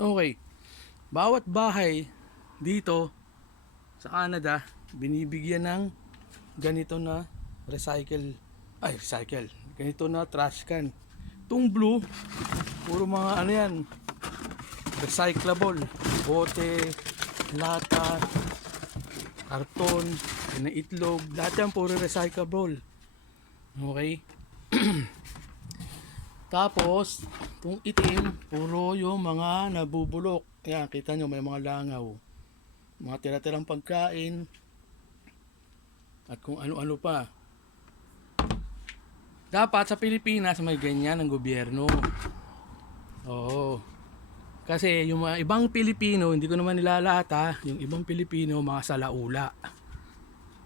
Okay, bawat bahay dito sa Canada binibigyan ng ganito na recycle, ganito na trash can. Itong blue, puro mga ano yan, recyclable, bote, lata, karton, na itlog, lahat yan puro recyclable. Okay. Tapos itong itim, puro yung mga nabubulok. Yan, kita nyo may mga langaw, mga tira-tirang pagkain, at kung ano-ano pa. Dapat sa Pilipinas may ganyan ang gobyerno. Oo. Kasi yung mga ibang Pilipino, hindi ko naman nilalahat ha, yung ibang Pilipino mga salaula.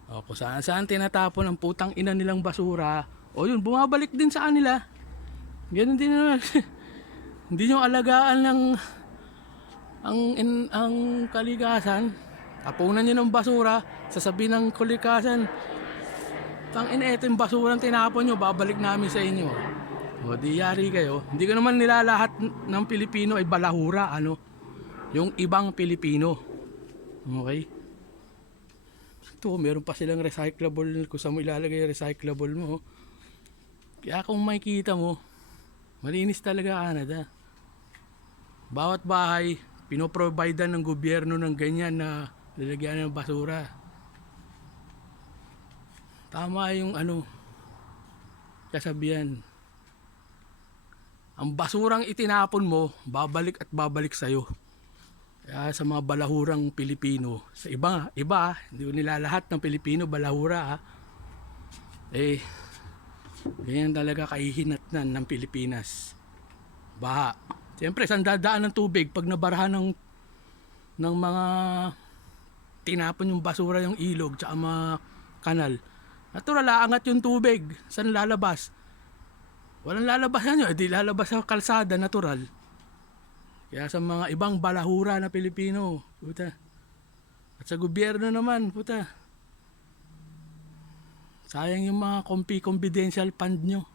O kung saan saan tinatapon ang putang ina nilang basura, o yun, bumabalik din sa kanila. Ganun din naman. Hindi nyo alagaan ng ang kalikasan. Tapunan nyo ng basura, sasabihin ng kalikasan, tang ina, ito yung basurang tinapon nyo, babalik namin sa inyo. O di yari kayo. Hindi ko naman nila lahat ng Pilipino ay balahura, ano, yung ibang Pilipino. Okay. Ito, meron pa silang recyclable, kung saan mo ilalagay yung recyclable mo. Kaya kung makikita mo, malinis talaga Canada. Bawat bahay pinoprovidean ng gobyerno ng ganyan na lalagyan ng basura. Tama yung ano, kasabihan. Ang basurang itinapon mo, babalik at babalik sa'yo. Kaya sa mga balahurang Pilipino, sa iba, hindi ko nila lahat ng Pilipino balahura ha. Eh, ganyan talaga kahihinatnan ng Pilipinas. Baha. Siyempre, saan dadaan ng tubig pag nabarahan ng mga tinapon yung basura, yung ilog, tsaka mga kanal. Natural, aangat yung tubig. Saan lalabas? Walang lalabas yan yun. Di lalabas sa kalsada, natural. Kaya sa mga ibang balahura na Pilipino, puta. At sa gobyerno naman, puta. Sayang yung mga confidential fund nyo.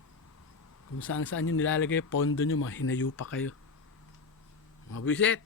Kung saan saan nyo nilalagay pondo nyo, mga hinayo pa kayo. Mga bisit.